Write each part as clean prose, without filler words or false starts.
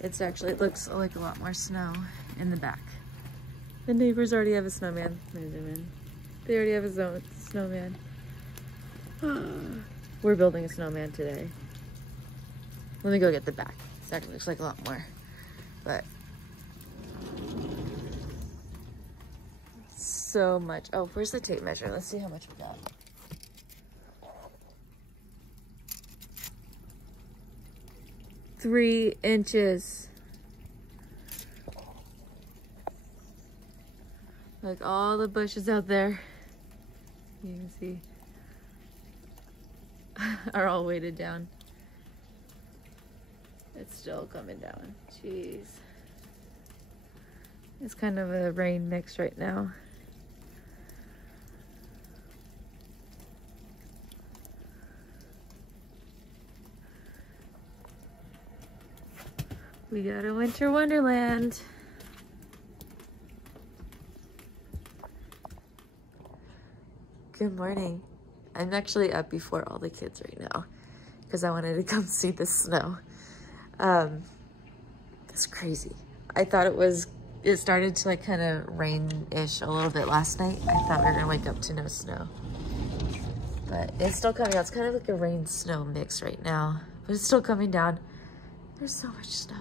It's actually, it looks like a lot more snow in the back. The neighbors already have a snowman. They already have his own snowman. We're building a snowman today. Let me go get the back. It actually looks like a lot more, but so much. Oh, where's the tape measure? Let's see how much we got. Three inches. Like all the bushes out there, you can see, are all weighted down. It's still coming down. Jeez. It's kind of a rain mix right now. We got a winter wonderland. Good morning. I'm actually up before all the kids right now because I wanted to come see the snow. It's crazy. I thought it started to like kind of rain-ish a little bit last night. I thought we were gonna wake up to no snow, but it's still coming out. It's kind of like a rain-snow mix right now, but it's still coming down. There's so much snow.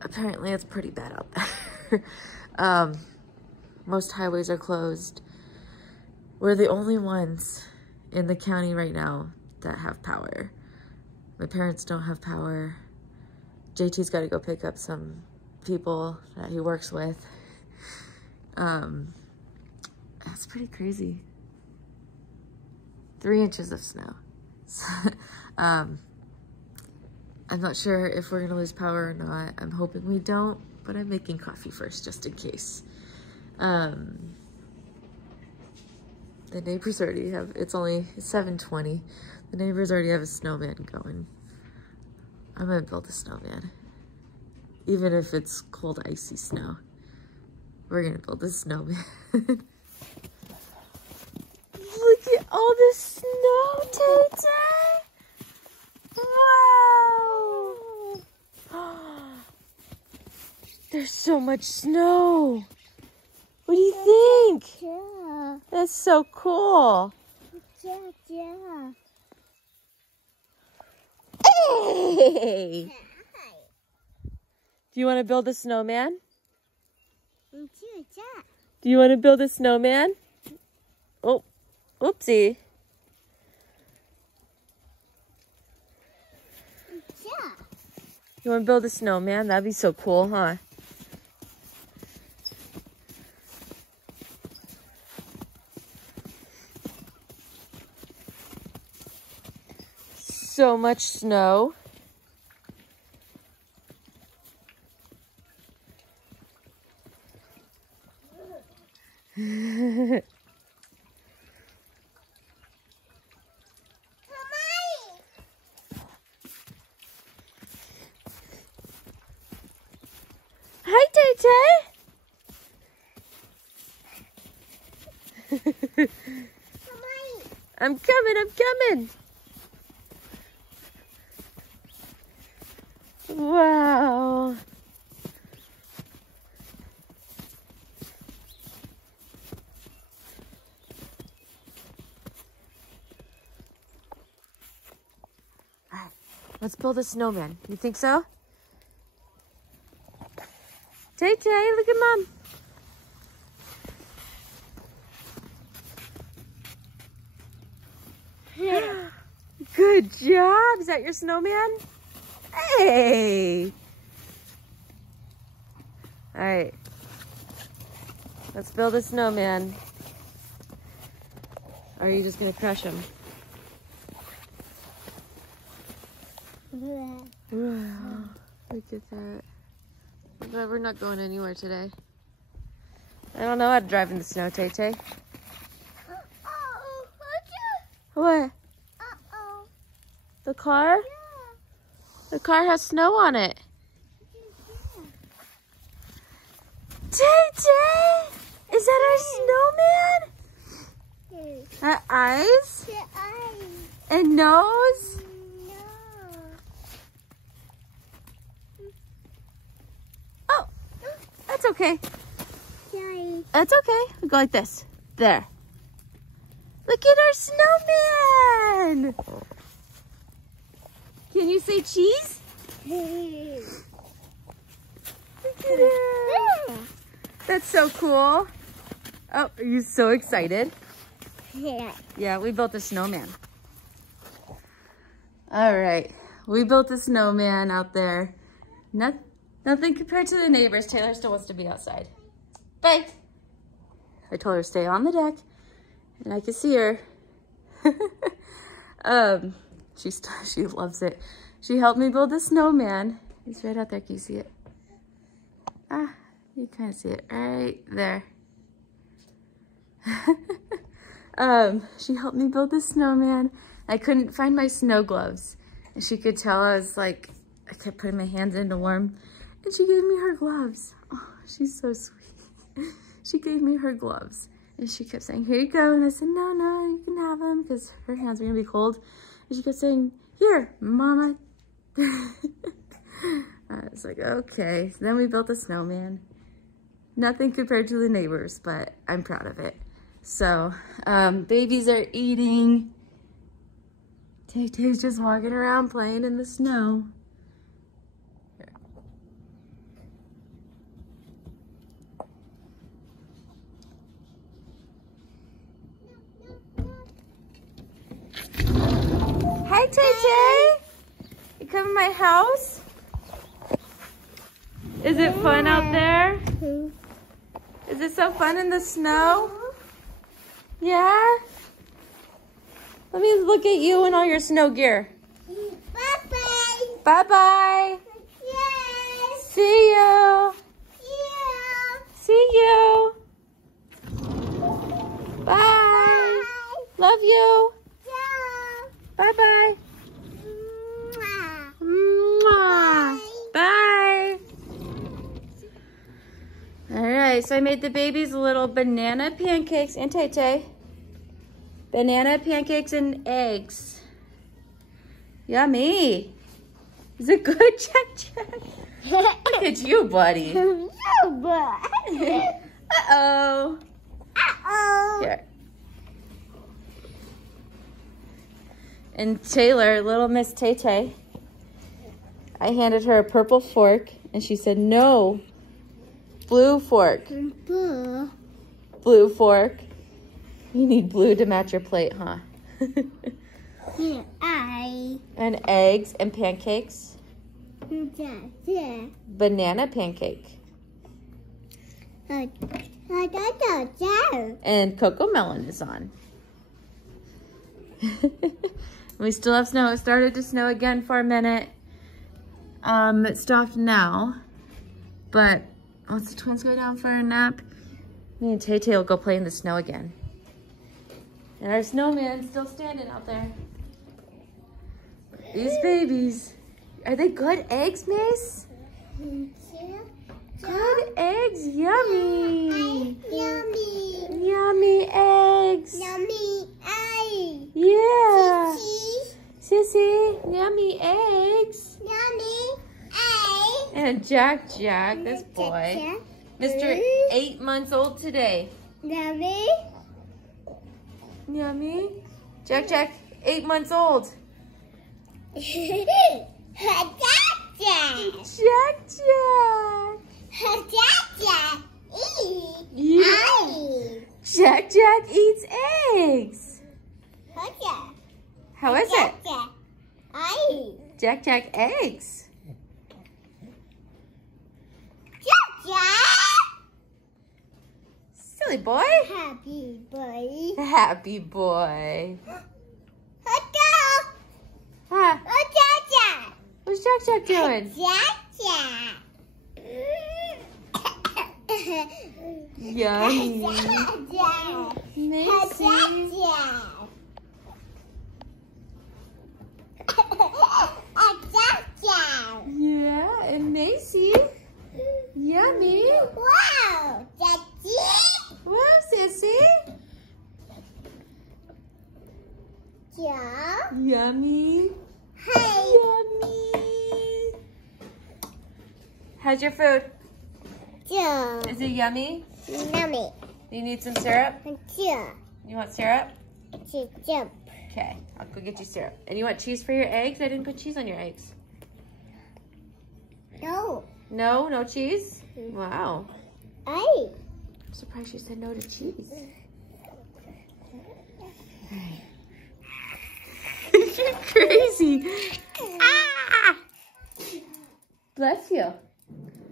Apparently it's pretty bad out there. Most highways are closed. We're the only ones in the county right now that have power. My parents don't have power. JT's got to go pick up some people that he works with. That's pretty crazy. 3 inches of snow. I'm not sure if we're gonna lose power or not. I'm hoping we don't, but I'm making coffee first just in case. The neighbors already have, it's only 7:20. The neighbors already have a snowman going. I'm gonna build a snowman. Even if it's cold, icy snow. We're gonna build a snowman. Look at all the snow, Tay-Tay! Wow! There's so much snow! What do you think? Yeah. That's so cool! Yeah. Hey! Do you want to build a snowman? Do you want to build a snowman? Oh, oopsie. You want to build a snowman? That'd be so cool, huh? So much snow. Hi, Tay-Tay. I'm coming. Wow. Let's build a snowman. You think so? Tay-Tay, look at Mom. Good job. Is that your snowman? Hey. All right. Let's build a snowman. Or are you just going to crush him? Wow. Look at that. I'm glad we're not going anywhere today. I don't know how to drive in the snow, Tay-Tay. What? The car? Yeah. The car has snow on it. Tay-Tay! Is that our snowman? Her eyes? The eyes. And nose? No. okay. Sorry. That's okay. We go like this. There. Look at our snowman. Can you say cheese? Look at him. That's so cool. Oh, are you so excited? Yeah. Yeah, we built a snowman. All right. We built a snowman out there. Nothing compared to the neighbors. Taylor still wants to be outside. Bye. I told her to stay on the deck, and I can see her. She loves it. She helped me build a snowman. He's right out there. Can you see it? Ah, you kind of see it right there. She helped me build the snowman. I couldn't find my snow gloves, and she could tell I was like, I kept putting my hands in to warm, and she gave me her gloves. Oh, she's so sweet. She gave me her gloves, and she kept saying, here you go. And I said, no, you can have them, because her hands were gonna be cold. And she kept saying, here, Mama. I was like, okay. So then we built a snowman. Nothing compared to the neighbors, but I'm proud of it. So, babies are eating. Tay-Tay's just walking around playing in the snow. Here. Hi, Tay-Tay. You come to my house? Is it fun out there? Is it so fun in the snow? Yeah? Let me look at you and all your snow gear. Bye-bye. Bye-bye. Yes. See you. Yeah. See you. Bye. Love you. Yeah. Bye-bye. Mwah. Mwah. Bye. All right, so I made the babies little banana pancakes and Tay-Tay. Banana pancakes and eggs. Yummy. Is it good, Jack? Look at you, buddy. Uh-oh. Uh-oh. Here. And Taylor, little Miss Tay-Tay, I handed her a purple fork, and she said, no. Blue fork. Blue. Blue fork. You need blue to match your plate, huh? And eggs and pancakes. Yeah. Banana pancake. And cocoa melon is on. We still have snow. It started to snow again for a minute. It stopped now. But once the twins go down for a nap, me and Tay-Tay will go play in the snow again. And our snowman's still standing out there. These babies. Are they good eggs, Mace? Good eggs. Yummy. Yummy. Yummy eggs. Yummy. Yeah. Sissy. Sissy, yummy eggs. Yummy. And Jack, this boy. Mr. 8 months old today. Yummy. Yummy. Jack, 8 months old. Jack. Jack eats eggs. How is it? Jack eggs. Silly boy. Happy boy. Happy boy. Huh? What's Jack doing? Yummy. Macy. Yeah, and Macy. Yummy. Wow, Wow, Sissy. yeah. Yummy. Hey. Yummy. How's your food? Yeah. Is it yummy? Yummy. You need some syrup? Yeah. You want syrup? Jump. Okay, I'll go get you syrup. And you want cheese for your eggs? I didn't put cheese on your eggs. No. No? No cheese? Wow. I. I'm surprised you said no to cheese. You're crazy. Ah! Bless you.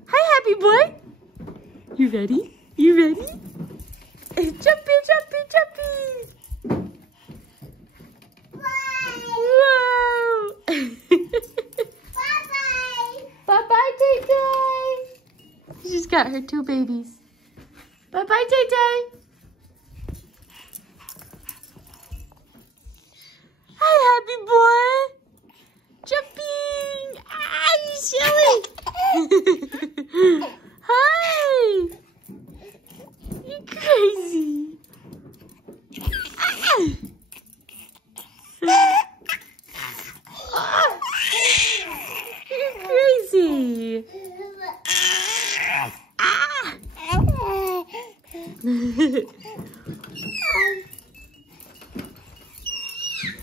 Hi, happy boy. You ready? You ready? Jumpy, jumpy, jumpy. Whoa. Bye-bye. Bye-bye, Tay-Tay. She's got her 2 babies. Bye-bye, Tay-Tay. Hi, happy boy. Jumping. Ah, you silly. Hi. You're crazy. Ah. Ah. You're crazy. Ah.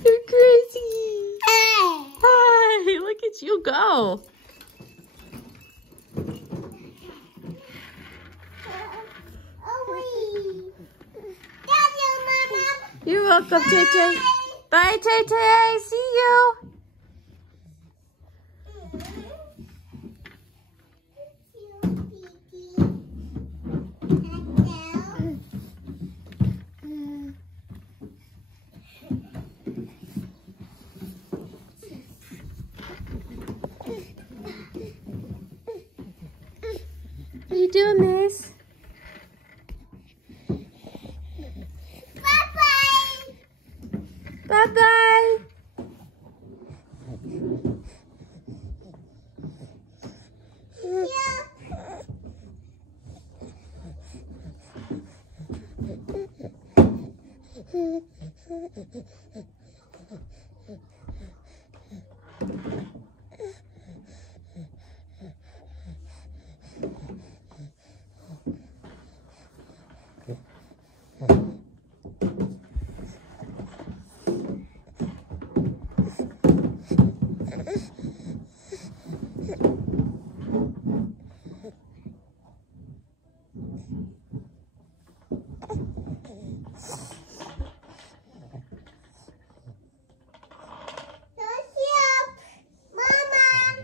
You're crazy. Hi, look at you go. You're welcome, Tay-Tay. Bye, Tay-Tay. See you. What are you doing, Miss? Bye-bye.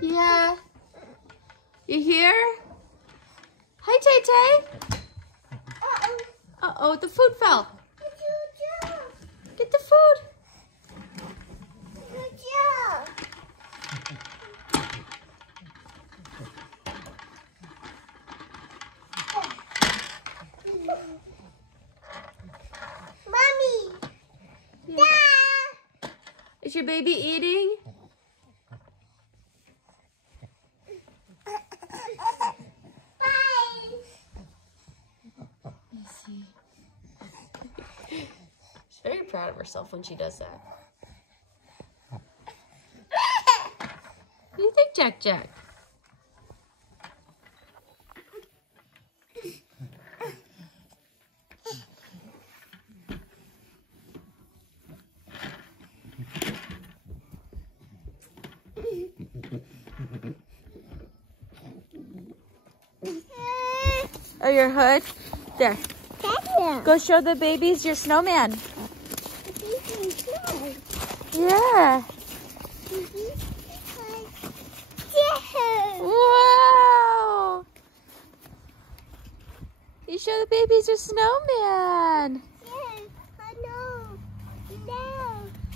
Yeah. You here? Hi, Tay-Tay. Uh-oh, the food fell. Get the food. Mommy. Yeah. Is your baby eating? She's very proud of herself when she does that. What do you think, Jack Jack? Oh, your hood? There. Go show the babies your snowman. Yeah. Whoa. You show the babies your snowman.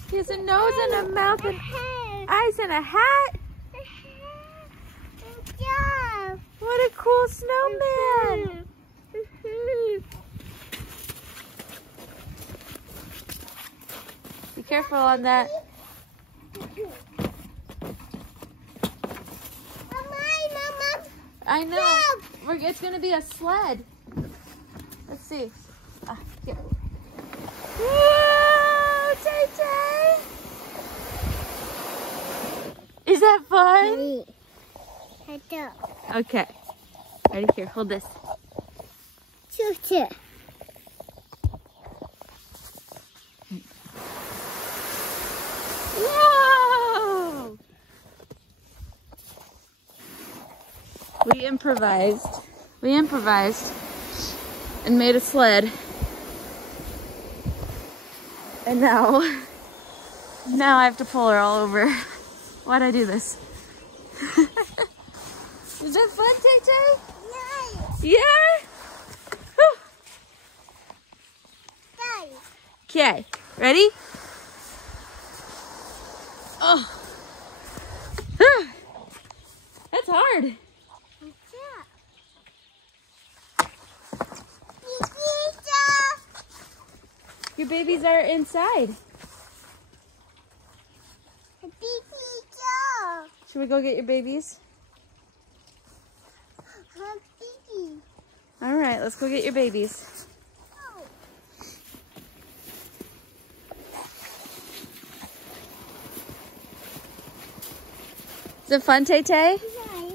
He has a nose and a mouth and eyes and a hat. What a cool snowman. Be careful on that. I know. It's going to be a sled. Let's see. Here. Whoa, Tay-Tay. Is that fun? Okay. Ready? Here, hold this. Choo-choo. Whoa! We improvised and made a sled. And now I have to pull her all over. Why'd I do this? Is that fun, Tay-Tay? Nice. Yeah? Nice. Okay, ready? Oh. That's hard. Your babies are inside. Should we go get your babies? All right, let's go get your babies. Is it fun, Tay-Tay? Nice.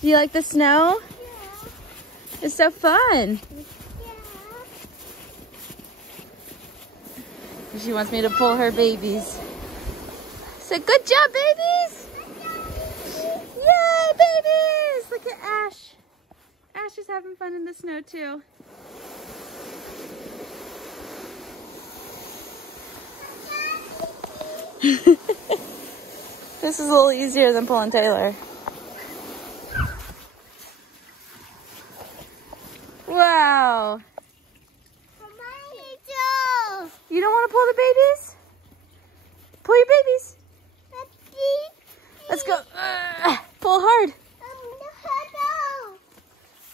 Do you like the snow? Yeah. It's so fun. Yeah. She wants me to pull her babies. So good job, babies! Yay, babies! Look at Ash. Ash is having fun in the snow too. This is a little easier than pulling Taylor. Wow. You don't want to pull the babies? Pull your babies. Let's go. Pull hard.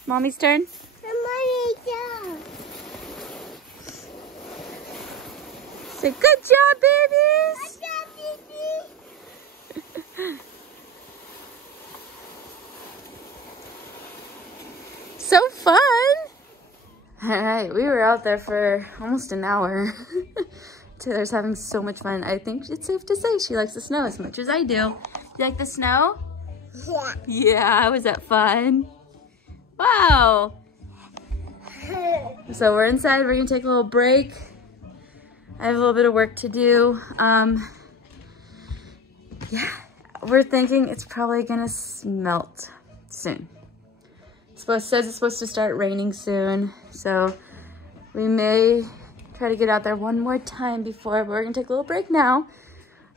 Mommy's turn. Say good job, babies. So fun. All right, we were out there for almost an hour. Taylor's having so much fun. I think it's safe to say she likes the snow as much as I do. You like the snow? Yeah. Yeah, was that fun? Wow. So we're inside, we're gonna take a little break. I have a little bit of work to do. Yeah, we're thinking it's probably gonna melt soon. It says it's supposed to start raining soon, so we may try to get out there one more time before, but we're gonna take a little break now.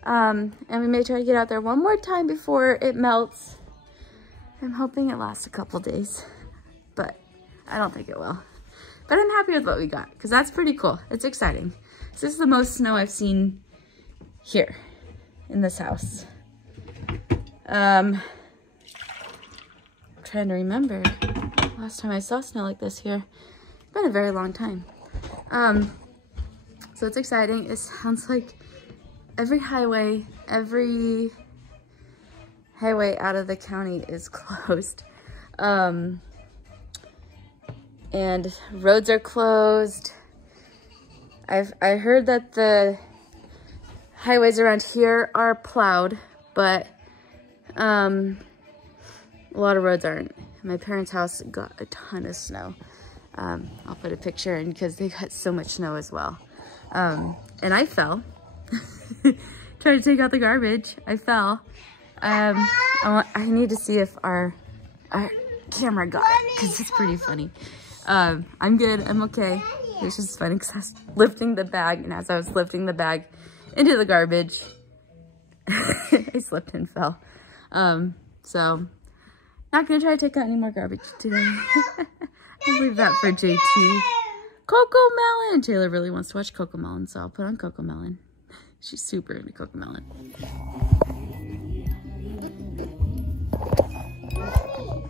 And we may try to get out there one more time before it melts. I'm hoping it lasts a couple days, but I don't think it will. But I'm happy with what we got, because that's pretty cool. It's exciting. So this is the most snow I've seen here in this house. I'm trying to remember last time I saw snow like this here. It's been a very long time. So it's exciting. It sounds like every highway out of the county is closed. And roads are closed. I heard that the highways around here are plowed, but a lot of roads aren't. My parents' house got a ton of snow. I'll put a picture in because they got so much snow as well. And I fell. Trying to take out the garbage. I fell. I need to see if our camera got it because it's pretty funny. I'm good. I'm okay. It was just funny because I was lifting the bag, and as I was lifting the bag into the garbage, I slipped and fell. So not gonna try to take out any more garbage today. I'll leave that for JT. Coco Melon. Taylor really wants to watch Coco Melon, so I'll put on Coco Melon. She's super into Coco Melon.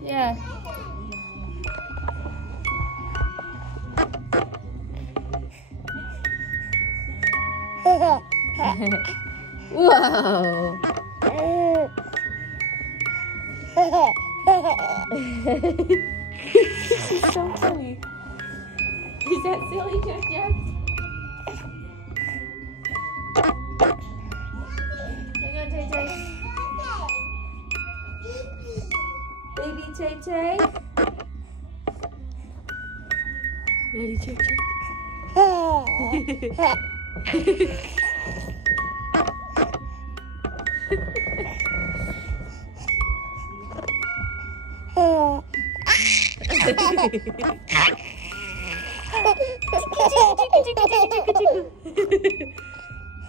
Yeah. Whoa. She's so funny. Is that silly, Jack Jack? Hang on, Tay Tay. Baby Tay Tay. Ready, Chick Chick? I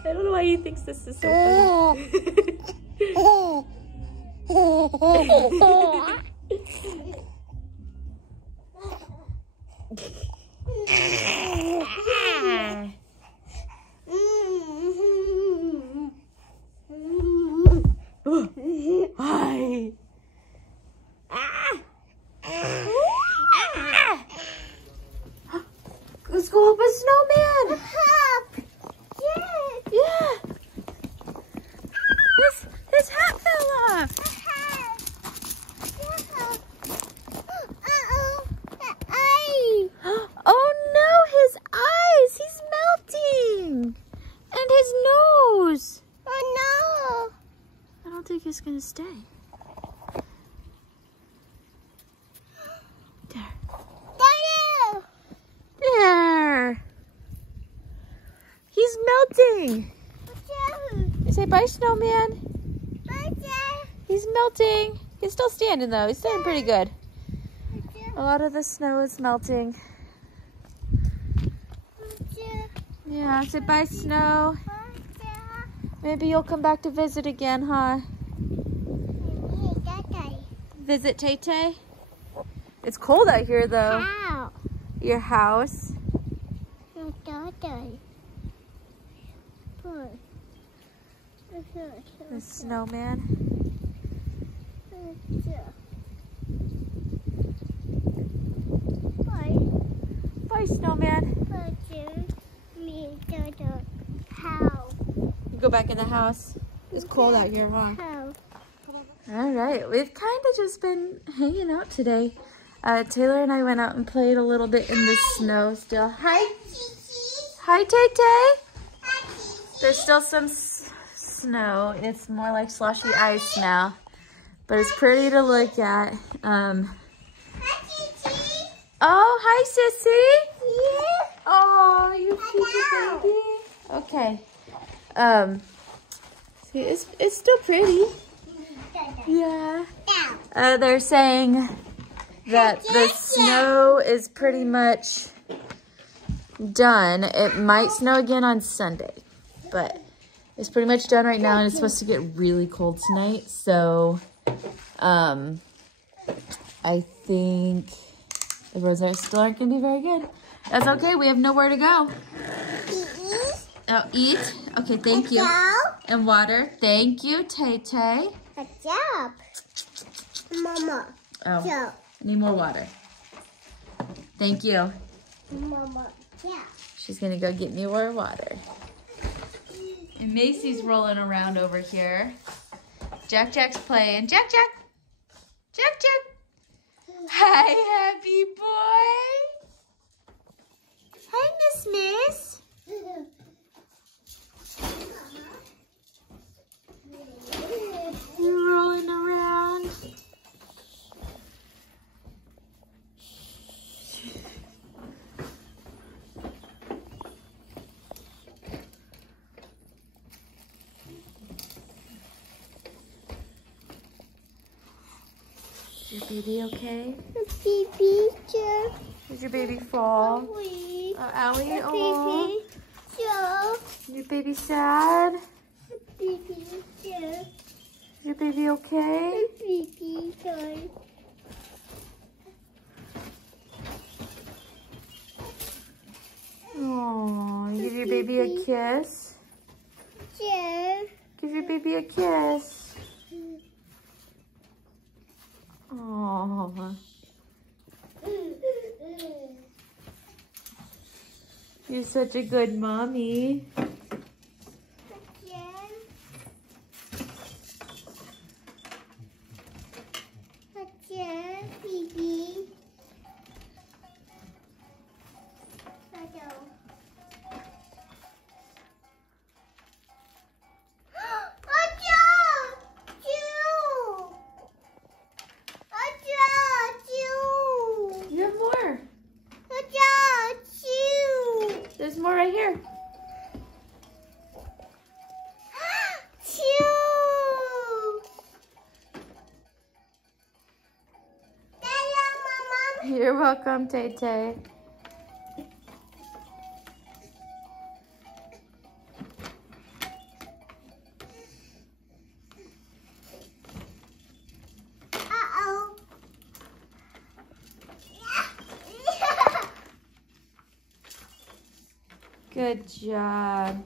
don't know why he thinks this is so funny. Hi. Let's go help a snowman. Yeah. His hat fell off. Oh no, his eyes. He's melting. And his nose. Oh no! I don't think he's gonna stay. There. There. He's melting. You say bye, snowman. He's melting. He's still standing though. He's standing pretty good. A lot of the snow is melting. Yeah, say bye, snow. Maybe you'll come back to visit again, huh? Visit Tay Tay? It's cold out here though. How? Your house. The snowman. Bye, snowman. How? You go back in the house. It's cold out here, huh? How? All right, we've kind of just been hanging out today. Taylor and I went out and played a little bit in the snow still. Hi. Hi, Tay Tay. There's still some snow. It's more like sloshy ice now, but it's pretty to look at. Oh, hi, Sissy. Oh, you cute baby. Okay. See, it's still pretty. Yeah. They're saying that the snow is pretty much done. It might snow again on Sunday, but it's pretty much done right now, and it's supposed to get really cold tonight. So, I think the roads still aren't going to be very good. That's okay. We have nowhere to go. Oh, eat. Okay, thank you. And water. Thank you, Tay Tay. Good job. Mama. Oh, Job. I need more water. Thank you. Mama. Yeah. She's going to go get me more water. And Macy's rolling around over here. Jack Jack's playing. Jack Jack. Jack Jack. Hi, happy boy. Hi, Miss. You're rolling around. Is your baby okay? Baby, Joe. Did your baby fall? Owie. Allie, oh. Baby, Joe. Your baby sad? Baby, Joe. Is your baby okay? Baby, Joe. Oh, give your baby a kiss. Joe. Give your baby a kiss. Oh, you're such a good mommy. Baby. You have more. Joe. You're welcome, Tay Tay. Uh-oh. Good job.